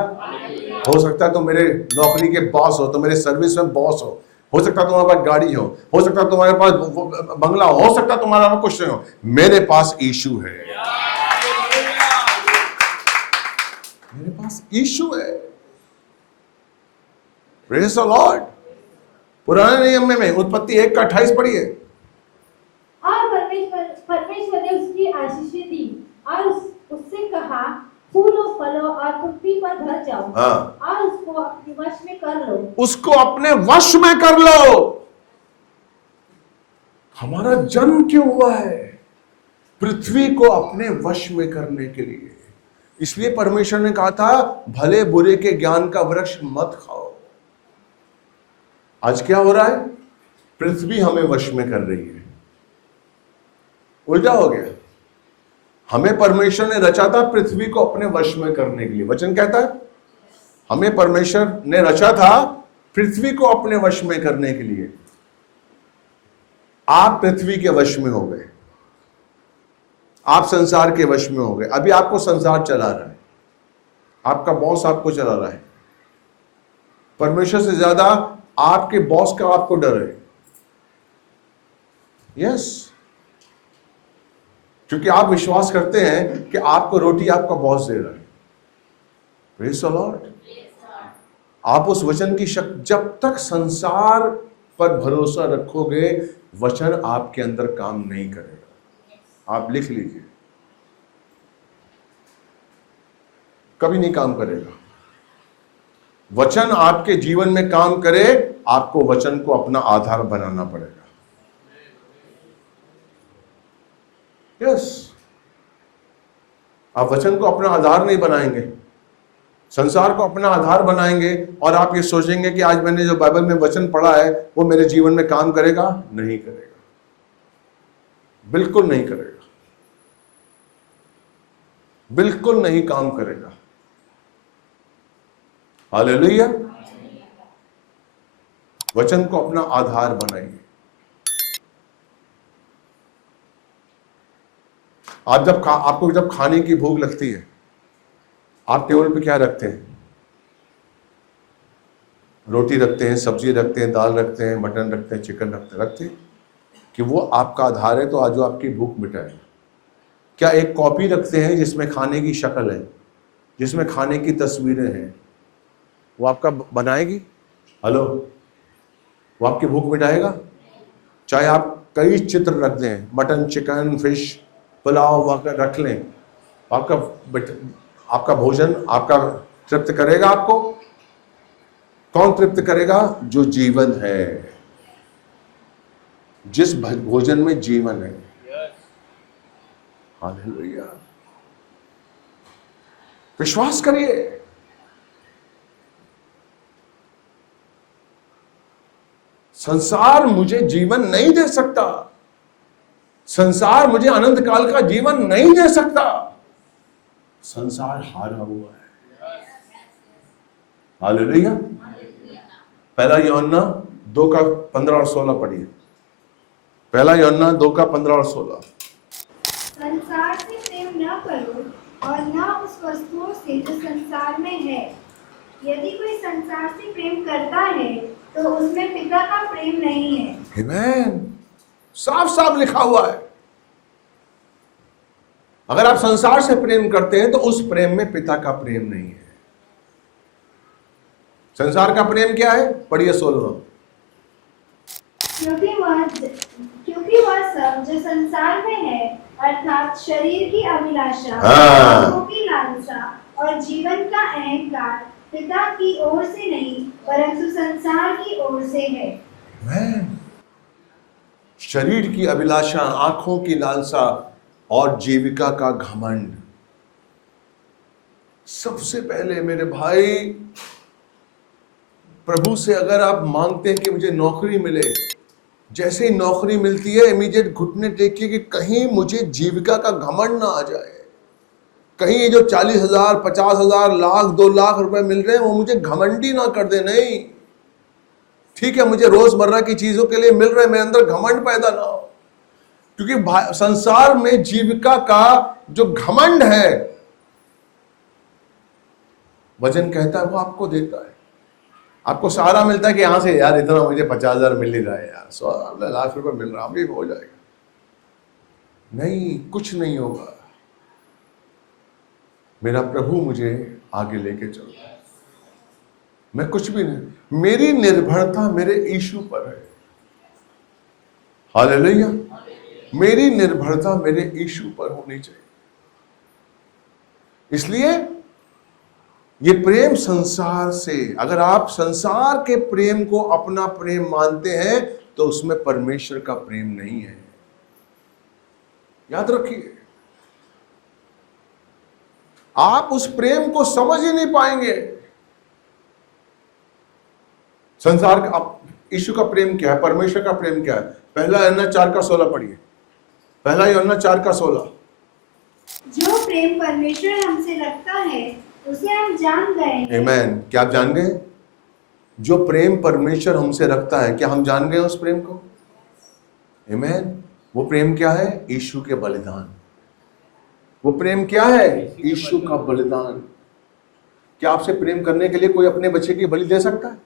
हो सकता है तुम मेरे नौकरी के बॉस हो, तुम मेरे सर्विस में बॉस हो सकता है तुम्हारे पास गाड़ी हो सकता है तुम्हारे पास बंगला हो सकता है तुम्हारा कुछ नहीं हो, मेरे पास यीशु है। मेरे पास यीशु है। Praise the Lord. पुराने नियम में उत्पत्ति 1:28 पढ़िए। और परमेश्वर ने उसकी आशीषें दी और उससे कहा, फूलो फलो और पृथ्वी पर भर जाओ। हाँ। और उसको अपने वश में कर लो। उसको अपने वश में कर लो। हमारा जन्म क्यों हुआ है? पृथ्वी को अपने वश में करने के लिए। इसलिए परमेश्वर ने कहा था भले बुरे के ज्ञान का वृक्ष मत खाओ। आज क्या हो रहा है? पृथ्वी हमें वश में कर रही है। उल्टा हो गया। हमें परमेश्वर ने रचा था पृथ्वी को अपने वश में करने के लिए। वचन कहता है हमें परमेश्वर ने रचा था पृथ्वी को अपने वश में करने के लिए। आप पृथ्वी के वश में हो गए, आप संसार के वश में हो गए। अभी आपको संसार चला रहा है, आपका बॉस आपको चला रहा है। परमेश्वर से ज्यादा आपके बॉस का आपको डर है। यस, क्योंकि आप विश्वास करते हैं कि आपको रोटी आपका बॉस दे रहा है। Praise the Lord. आप उस वचन की शक्ति, जब तक संसार पर भरोसा रखोगे वचन आपके अंदर काम नहीं करेगा। आप लिख लीजिए, कभी नहीं काम करेगा। वचन आपके जीवन में काम करे, आपको वचन को अपना आधार बनाना पड़ेगा। यस, आप वचन को अपना आधार नहीं बनाएंगे, संसार को अपना आधार बनाएंगे और आप ये सोचेंगे कि आज मैंने जो बाइबल में वचन पढ़ा है वो मेरे जीवन में काम करेगा। नहीं करेगा, बिल्कुल नहीं करेगा, बिल्कुल नहीं काम करेगा। हालेलुया। वचन को अपना आधार बनाइए। आप आपको जब खाने की भूख लगती है, आप टेबल पे क्या रखते हैं? रोटी रखते हैं, सब्जी रखते हैं, दाल रखते हैं, मटन रखते हैं, चिकन रखते हैं कि वो आपका आधार है तो आज वो आपकी भूख मिटाए। क्या एक कॉपी रखते हैं जिसमें खाने की शक्ल है, जिसमें खाने की तस्वीरें हैं, वो आपका बनाएगी? हेलो, वो आपकी भूख मिटाएगा? चाहे आप कई चित्र रख दें, मटन, चिकन, फिश, पुलाव रख लें, आपका भोजन आपका तृप्त करेगा? आपको कौन तृप्त करेगा? जो जीवन है, जिस भोजन में जीवन है। हालेलुया। विश्वास करिए। संसार मुझे जीवन नहीं दे सकता, संसार मुझे अनंत काल का जीवन नहीं दे सकता। संसार हारा हुआ है। हालेलुया। पहला यूहन्ना 2:15 और 16 पढ़िए। पहला यूहन्ना 2:15 और 16। संसार से प्रेम न करो और न उस वस्तुओं से जो संसार में है। यदि कोई संसार से प्रेम करता है तो उसमें पिता का प्रेम नहीं है। आमीन। साफ साफ लिखा हुआ है। अगर आप संसार से प्रेम करते हैं तो उस प्रेम में पिता का प्रेम नहीं है। संसार का प्रेम क्या है? पढ़िए 16। क्योंकि वह सब जो संसार में है, अर्थात शरीर की अभिलाषा, आंखों की लालसा और जीवन का अहंकार पिता की ओर से नहीं परंतु संसार की ओर से है। शरीर की अभिलाषा, आंखों की लालसा और जीविका का घमंड। सबसे पहले मेरे भाई, प्रभु से अगर आप मांगते हैं कि मुझे नौकरी मिले, जैसे ही नौकरी मिलती है इमीडिएट घुटने टेकिए कि कहीं मुझे जीविका का घमंड ना आ जाए। कहीं ये जो 40,000, 50,000, लाख, 2 लाख रुपए मिल रहे हैं वो मुझे घमंडी ना कर दे। नहीं, ठीक है, मुझे रोजमर्रा की चीजों के लिए मिल रहे हैं, मेरे अंदर घमंड पैदा ना हो। क्योंकि संसार में जीविका का जो घमंड है, वचन कहता है वो आपको देता है। आपको सहारा मिलता है कि यहां से यार इतना मुझे 50,000 मिल ही रहा है, यार 100 लाख रुपए मिल रहा है, अभी हो जाएगा। नहीं, कुछ नहीं होगा। मेरा प्रभु मुझे आगे लेके चल रहा हूं। मैं कुछ भी नहीं, मेरी निर्भरता मेरे यीशु पर है। हालेलुया। मेरी निर्भरता मेरे यीशु पर होनी चाहिए। इसलिए ये प्रेम संसार से, अगर आप संसार के प्रेम को अपना प्रेम मानते हैं तो उसमें परमेश्वर का प्रेम नहीं है। याद रखिए, आप उस प्रेम को समझ ही नहीं पाएंगे। संसार का, यीशु का प्रेम क्या है, परमेश्वर का प्रेम क्या है? पहला यूहन्ना 4:16 पढ़िए। पहला यूहन्ना 4:16। जो प्रेम परमेश्वर हमसे रखता है उसे हम जान गए हैं। आमेन। क्या आप जान गए? जो प्रेम परमेश्वर हमसे रखता है, क्या हम जान गए उस प्रेम को? आमेन। वो प्रेम क्या है? यीशु के बलिदान। वो प्रेम क्या है? यीशु का बलिदान। क्या आपसे प्रेम करने के लिए कोई अपने बच्चे की बलि दे सकता है?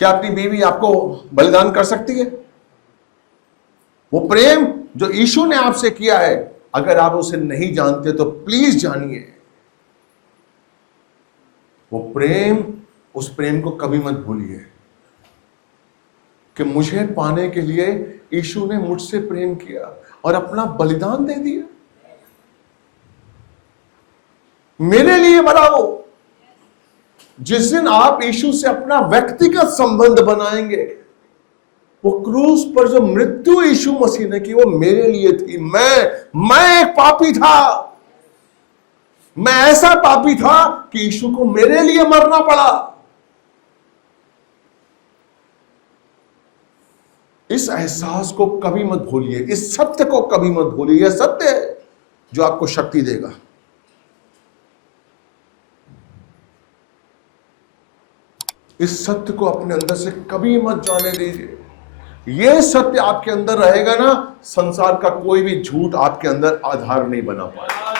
क्या अपनी बीवी आपको बलिदान कर सकती है? वो प्रेम जो यीशु ने आपसे किया है, अगर आप उसे नहीं जानते तो प्लीज जानिए। वो प्रेम, उस प्रेम को कभी मत भूलिए कि मुझे पाने के लिए यीशु ने मुझसे प्रेम किया और अपना बलिदान दे दिया। मेरे लिए मरा वो। जिस दिन आप यीशु से अपना व्यक्तिगत संबंध बनाएंगे, वो क्रूस पर जो मृत्यु यीशु मसीह ने की वो मेरे लिए थी। मैं एक पापी था। मैं ऐसा पापी था कि यीशु को मेरे लिए मरना पड़ा। इस एहसास को कभी मत भूलिए, इस सत्य को कभी मत भूलिए। यह सत्य है जो आपको शक्ति देगा। इस सत्य को अपने अंदर से कभी मत जाने दीजिए। यह सत्य आपके अंदर रहेगा ना, संसार का कोई भी झूठ आपके अंदर आधार नहीं बना पाएगा।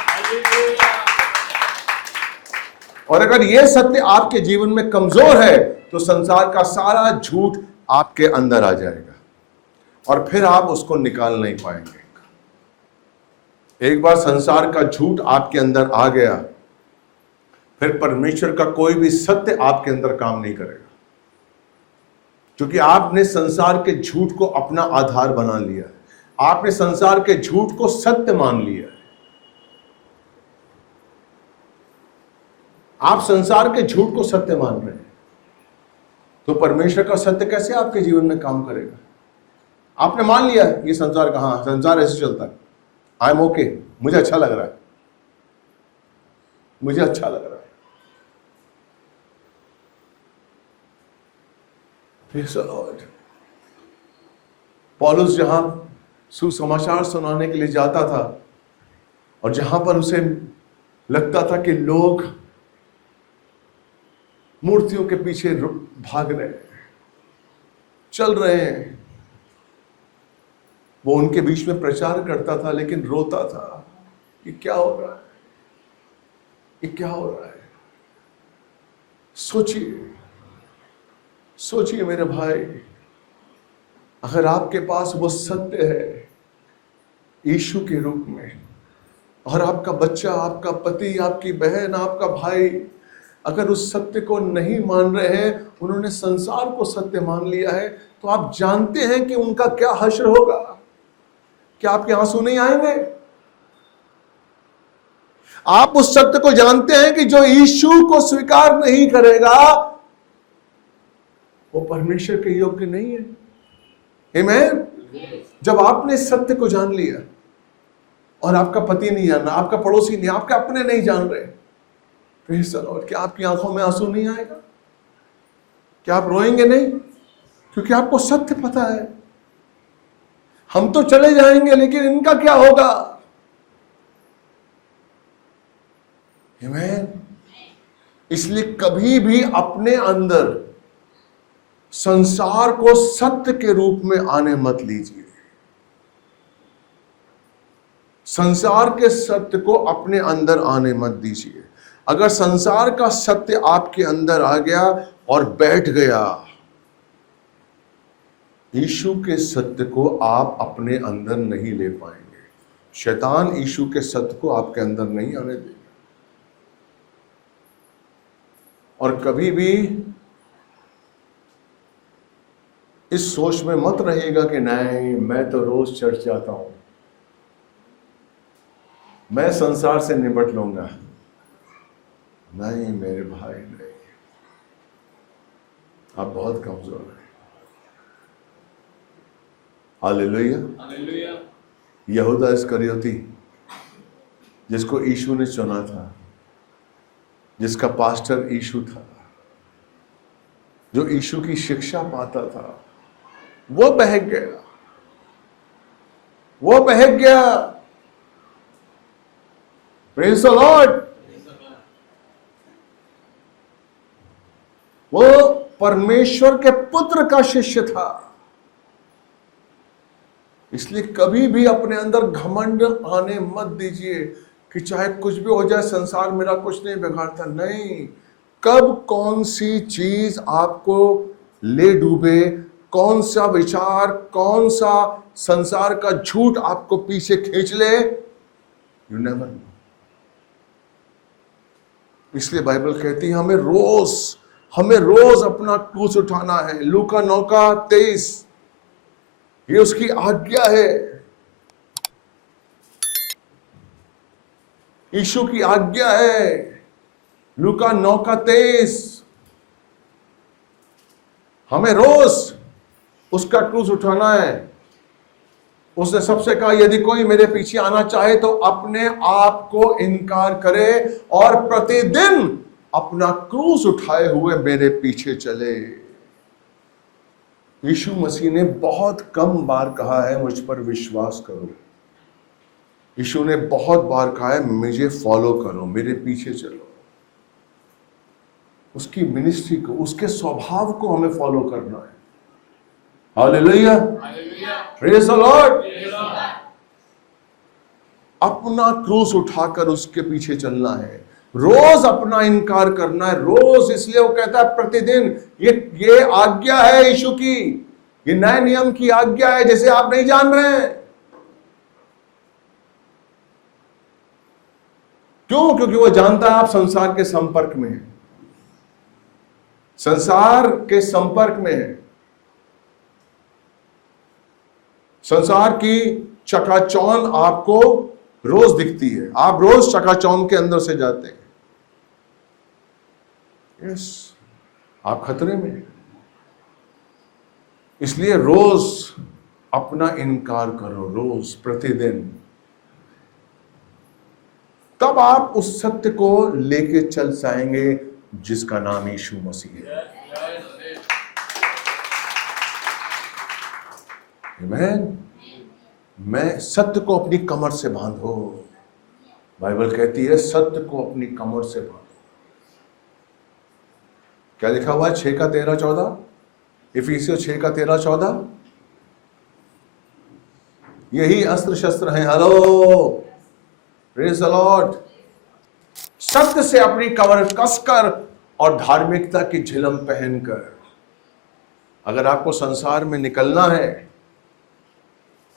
और अगर यह सत्य आपके जीवन में कमजोर है तो संसार का सारा झूठ आपके अंदर आ जाएगा और फिर आप उसको निकाल नहीं पाएंगे। एक बार संसार का झूठ आपके अंदर आ गया, फिर परमेश्वर का कोई भी सत्य आपके अंदर काम नहीं करेगा, क्योंकि आपने संसार के झूठ को अपना आधार बना लिया है। आपने संसार के झूठ को सत्य मान लिया है। आप संसार के झूठ को सत्य मान रहे हैं, तो परमेश्वर का सत्य कैसे आपके जीवन में काम करेगा? आपने मान लिया ये संसार का, हाँ संसार ऐसे चलता है, आई एम ओके, मुझे अच्छा लग रहा है, मुझे अच्छा लग रहा है। Praise the Lord। पौलुस जहां सुसमाचार सुनाने के लिए जाता था और जहां पर उसे लगता था कि लोग मूर्तियों के पीछे भाग रहे हैं, चल रहे हैं, वो उनके बीच में प्रचार करता था, लेकिन रोता था कि क्या हो रहा है, ये क्या हो रहा है। सोचिए मेरे भाई, अगर आपके पास वो सत्य है यीशु के रूप में, और आपका बच्चा, आपका पति, आपकी बहन, आपका भाई अगर उस सत्य को नहीं मान रहे हैं, उन्होंने संसार को सत्य मान लिया है, तो आप जानते हैं कि उनका क्या हश्र होगा। क्या आपके आंसू नहीं आएंगे? आप उस सत्य को जानते हैं कि जो यीशु को स्वीकार नहीं करेगा वो परमेश्वर के योग्य नहीं है। आमीन। जब आपने सत्य को जान लिया और आपका पति नहीं जानना, आपका पड़ोसी नहीं, आपके अपने नहीं जान रहे, प्रेज़ द लॉर्ड, क्या आपकी आंखों में आंसू नहीं आएगा? क्या आप रोएंगे नहीं? क्योंकि आपको सत्य पता है। हम तो चले जाएंगे, लेकिन इनका क्या होगा? आमीन। इसलिए कभी भी अपने अंदर संसार को सत्य के रूप में आने मत लीजिए। संसार के सत्य को अपने अंदर आने मत दीजिए। अगर संसार का सत्य आपके अंदर आ गया और बैठ गया, यीशु के सत्य को आप अपने अंदर नहीं ले पाएंगे। शैतान यीशु के सत्य को आपके अंदर नहीं आने देगा। और कभी भी इस सोच में मत रहिएगा कि नहीं मैं तो रोज चर्च जाता हूं, मैं संसार से निपट लूंगा। नहीं मेरे भाई, नहीं, आप बहुत कमजोर हैं। हालेलुया। यहूदा इस्करियोती, जिसको यीशु ने चुना था, जिसका पास्टर यीशु था, जो यीशु की शिक्षा पाता था, वो बहक गया, वो बहक गया। Praise the Lord. वो परमेश्वर के पुत्र का शिष्य था। इसलिए कभी भी अपने अंदर घमंड आने मत दीजिए कि चाहे कुछ भी हो जाए, संसार मेरा कुछ नहीं बिगाड़ता। नहीं, कब कौन सी चीज आपको ले डूबे, कौन सा विचार, कौन सा संसार का झूठ आपको पीछे खींच ले, यू नेवर नो। इसलिए बाइबल कहती है हमें रोज अपना क्रूस उठाना है। लूका 9:23, ये उसकी आज्ञा है, यीशु की आज्ञा है। लूका 9:23, हमें रोज उसका क्रूस उठाना है। उसने सबसे कहा यदि कोई मेरे पीछे आना चाहे तो अपने आप को इनकार करे और प्रतिदिन अपना क्रूस उठाए हुए मेरे पीछे चले। यीशु मसीह ने बहुत कम बार कहा है मुझ पर विश्वास करो। यीशु ने बहुत बार कहा है मुझे फॉलो करो, मेरे पीछे चलो। उसकी मिनिस्ट्री को, उसके स्वभाव को हमें फॉलो करना है। Hallelujah, praise the Lord. अपना क्रूस उठाकर उसके पीछे चलना है, रोज अपना इनकार करना है, रोज। इसलिए वो कहता है प्रतिदिन। ये आज्ञा है यीशु की, ये नए नियम की आज्ञा है, जैसे आप नहीं जान रहे हैं। क्यों? क्योंकि वो जानता है आप संसार के संपर्क में हैं, संसार के संपर्क में है। संसार की चकाचौंध आपको रोज दिखती है, आप रोज चकाचौंध के अंदर से जाते हैं। यस, आप खतरे में हैं। इसलिए रोज अपना इनकार करो, रोज, प्रतिदिन। तब आप उस सत्य को लेके चल जाएंगे जिसका नाम यीशु मसीह है। आमीन। मैं सत्य को अपनी कमर से बांधो। बाइबल कहती है सत्य को अपनी कमर से बांधो। क्या लिखा हुआ है? 6:13-14, इफिसियों 6:13-14। यही अस्त्र शस्त्र हैं। Hello, praise the Lord. सत्य से अपनी कमर कसकर और धार्मिकता की झिलम पहनकर। अगर आपको संसार में निकलना है,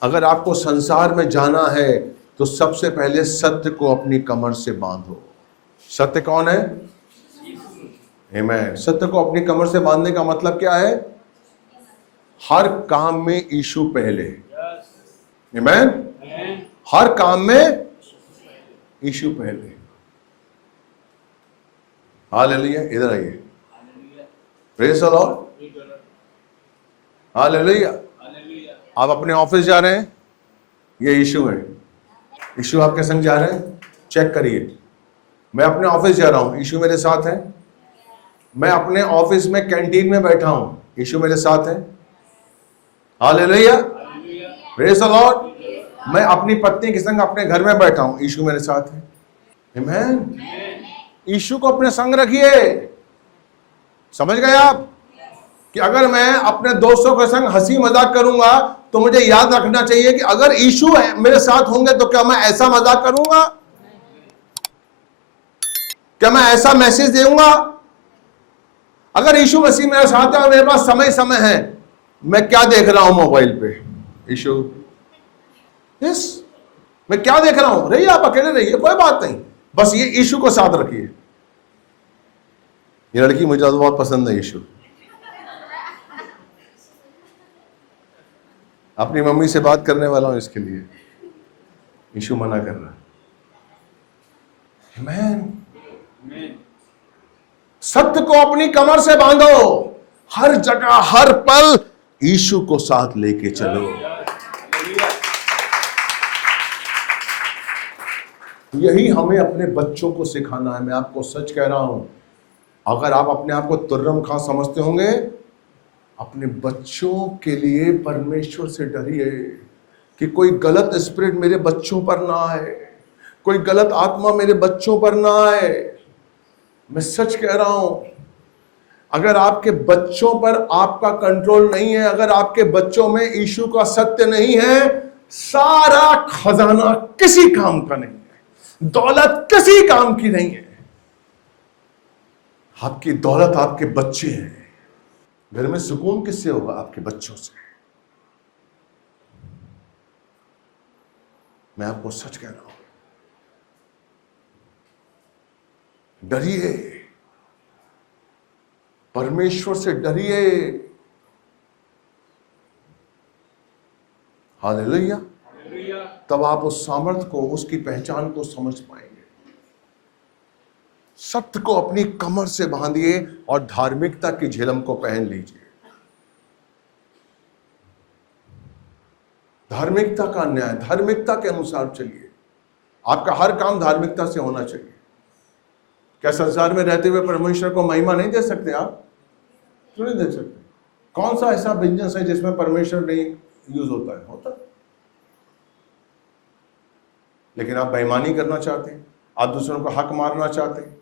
अगर आपको संसार में जाना है, तो सबसे पहले सत्य को अपनी कमर से बांधो। सत्य कौन है? आमीन। सत्य को अपनी कमर से बांधने का मतलब क्या है? हर काम में यीशु पहले। आमीन। हर काम में यीशु पहले। हालेलुया। इधर आइए। Praise the Lord. हालेलुया। आप अपने ऑफिस जा रहे हैं, ये यीशु है। यीशु आपके संग जा रहे हैं, चेक करिए। मैं अपने ऑफिस जा रहा हूं, यीशु मेरे साथ है। मैं अपने ऑफिस में कैंटीन में बैठा हूं, यीशु मेरे साथ है। Hallelujah, praise the Lord. मैं अपनी पत्नी के संग अपने घर में बैठा हूं, यीशु मेरे साथ है। आमीन। यीशु को अपने संग रखिए। समझ गए आप कि अगर मैं अपने दोस्तों के संग हंसी मजाक करूंगा तो मुझे याद रखना चाहिए कि अगर यीशु मेरे साथ होंगे तो क्या मैं ऐसा मजाक करूंगा? क्या मैं ऐसा मैसेज दूंगा? अगर यीशु मसीह मेरे साथ है और मेरे पास समय है, मैं क्या देख रहा हूं मोबाइल पे? यीशु, यस, मैं क्या देख रहा हूं? रहिए, आप अकेले रहिए, कोई बात नहीं, बस ये यीशु को साथ रखिए। ये लड़की मुझे तो बहुत पसंद है यीशु। अपनी मम्मी से बात करने वाला हूं इसके लिए, यीशु मना कर रहा है। आमीन। सत्य को अपनी कमर से बांधो, हर जगह हर पल यीशु को साथ लेके चलो। यही हमें अपने बच्चों को सिखाना है। मैं आपको सच कह रहा हूं, अगर आप अपने आप को तुर्रम खां समझते होंगे, अपने बच्चों के लिए परमेश्वर से डरिए कि कोई गलत स्पिरिट मेरे बच्चों पर ना आए, कोई गलत आत्मा मेरे बच्चों पर ना आए। मैं सच कह रहा हूं, अगर आपके बच्चों पर आपका कंट्रोल नहीं है, अगर आपके बच्चों में यीशु का सत्य नहीं है, सारा खजाना किसी काम का नहीं है, दौलत किसी काम की नहीं है। आपकी दौलत आपके बच्चे हैं। घर में सुकून किससे होगा? आपके बच्चों से। मैं आपको सच कह रहा हूं, डरिए, परमेश्वर से डरिए। हालेलुया। तब आप उस सामर्थ्य को, उसकी पहचान को समझ पाएंगे। सत्य को अपनी कमर से बांधिए और धार्मिकता की झिलम को पहन लीजिए। धार्मिकता का न्याय, धार्मिकता के अनुसार चलिए। आपका हर काम धार्मिकता से होना चाहिए। क्या संसार में रहते हुए परमेश्वर को महिमा नहीं दे सकते आप? क्यों नहीं दे सकते? कौन सा ऐसा बिजनेस है जिसमें परमेश्वर नहीं यूज होता है? होता है। लेकिन आप बेईमानी करना चाहते हैं, आप दूसरों को हक मारना चाहते हैं,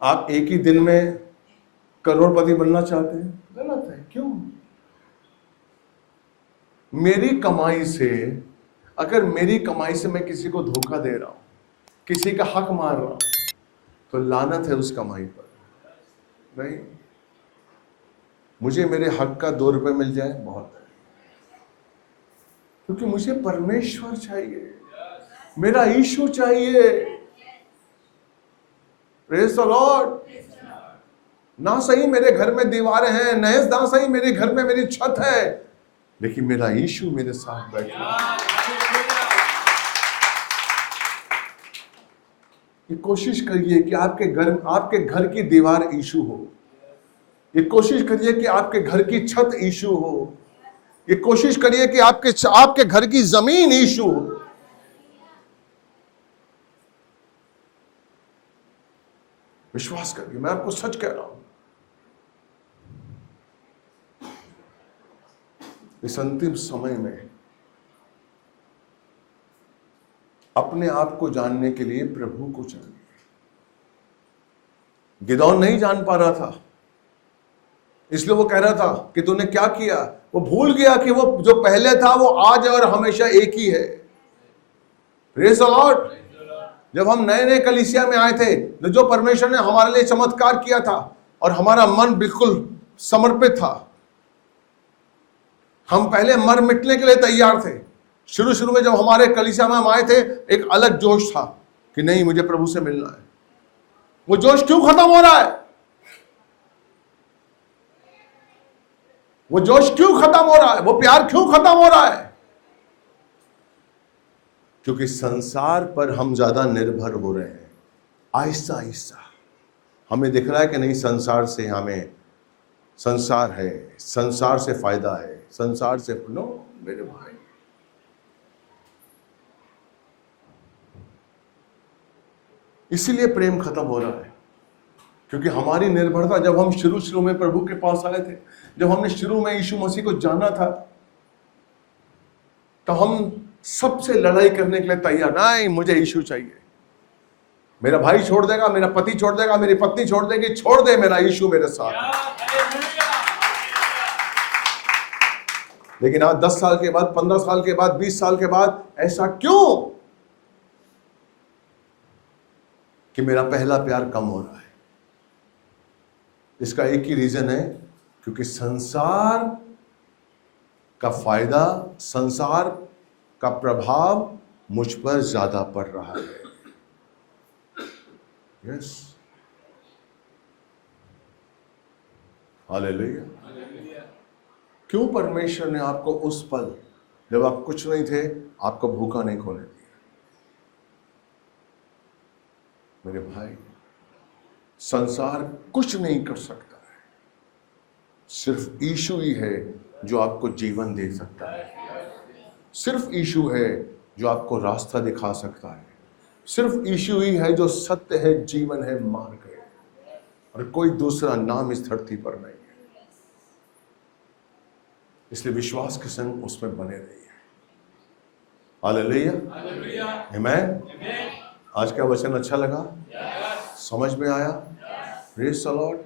आप एक ही दिन में करोड़पति बनना चाहते हैं। गलत है। क्यों? मेरी कमाई से, अगर मेरी कमाई से मैं किसी को धोखा दे रहा हूं, किसी का हक मार रहा हूं, तो लानत है उस कमाई पर। नहीं, मुझे मेरे हक का 2 रुपए मिल जाए बहुत है, क्योंकि मुझे परमेश्वर चाहिए, मेरा यीशु चाहिए। Praise the Lord. ना सही मेरे घर में दीवारें हैं, ना सही मेरे घर में मेरी छत है, लेकिन मेरा यीशु मेरे साथ बैठा। ये कोशिश करिए कि आपके घर की दीवार यीशु हो। ये कोशिश करिए कि आपके घर की छत यीशु हो। ये कोशिश करिए कि आपके घर की जमीन यीशु हो। विश्वास करिए, मैं आपको सच कह रहा हूं। इस अंतिम समय में अपने आप को जानने के लिए प्रभु को जानिए। गिदौन नहीं जान पा रहा था, इसलिए वो कह रहा था कि तूने क्या किया। वो भूल गया कि वो जो पहले था वो आज और हमेशा एक ही है। Praise the Lord. जब हम नए नए कलीसिया में आए थे, तो जो परमेश्वर ने हमारे लिए चमत्कार किया था और हमारा मन बिल्कुल समर्पित था, हम पहले मर मिटने के लिए तैयार थे। शुरू में जब हमारे कलीसिया में हम आए थे, एक अलग जोश था कि नहीं, मुझे प्रभु से मिलना है। वो जोश क्यों खत्म हो रहा है? वो जोश क्यों खत्म हो रहा है? वो प्यार क्यों खत्म हो रहा है? क्योंकि संसार पर हम ज्यादा निर्भर हो रहे हैं। आहिस्ता आहिस्ता हमें दिख रहा है कि नहीं, संसार से हमें, संसार है, संसार से फायदा है, संसार से। नो मेरे भाई, इसीलिए प्रेम खत्म हो रहा है, क्योंकि हमारी निर्भरता, जब हम शुरू में प्रभु के पास आए थे, जब हमने शुरू में यीशु मसीह को जाना था, तो हम सबसे लड़ाई करने के लिए तैयार, नहीं मुझे यीशु चाहिए। मेरा भाई छोड़ देगा, मेरा पति छोड़ देगा, मेरी पत्नी छोड़ देगी, छोड़ दे, मेरा यीशु मेरे साथ। लेकिन आज 10 साल के बाद, 15 साल के बाद, 20 साल के बाद, ऐसा क्यों कि मेरा पहला प्यार कम हो रहा है? इसका एक ही रीजन है, क्योंकि संसार का फायदा, संसार का प्रभाव मुझ पर ज्यादा पड़ रहा है। Yes, hallelujah. क्यों परमेश्वर ने आपको उस पल जब आप कुछ नहीं थे, आपको भूखा नहीं खोने दिया? मेरे भाई, संसार कुछ नहीं कर सकता है, सिर्फ यीशु ही है जो आपको जीवन दे सकता है। सिर्फ यीशु है जो आपको रास्ता दिखा सकता है। सिर्फ यीशु ही है जो सत्य है, जीवन है, मार्ग है, और कोई दूसरा नाम इस धरती पर नहीं है। इसलिए विश्वास के संग उसमें बने रहिए। हालेलुया, आमीन। आज का वचन अच्छा लगा? समझ में आया? Praise the Lord.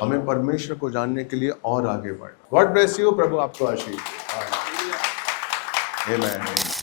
हमें परमेश्वर को जानने के लिए और आगे बढ़ना। God bless you. प्रभु आपको आशीष। आमीन।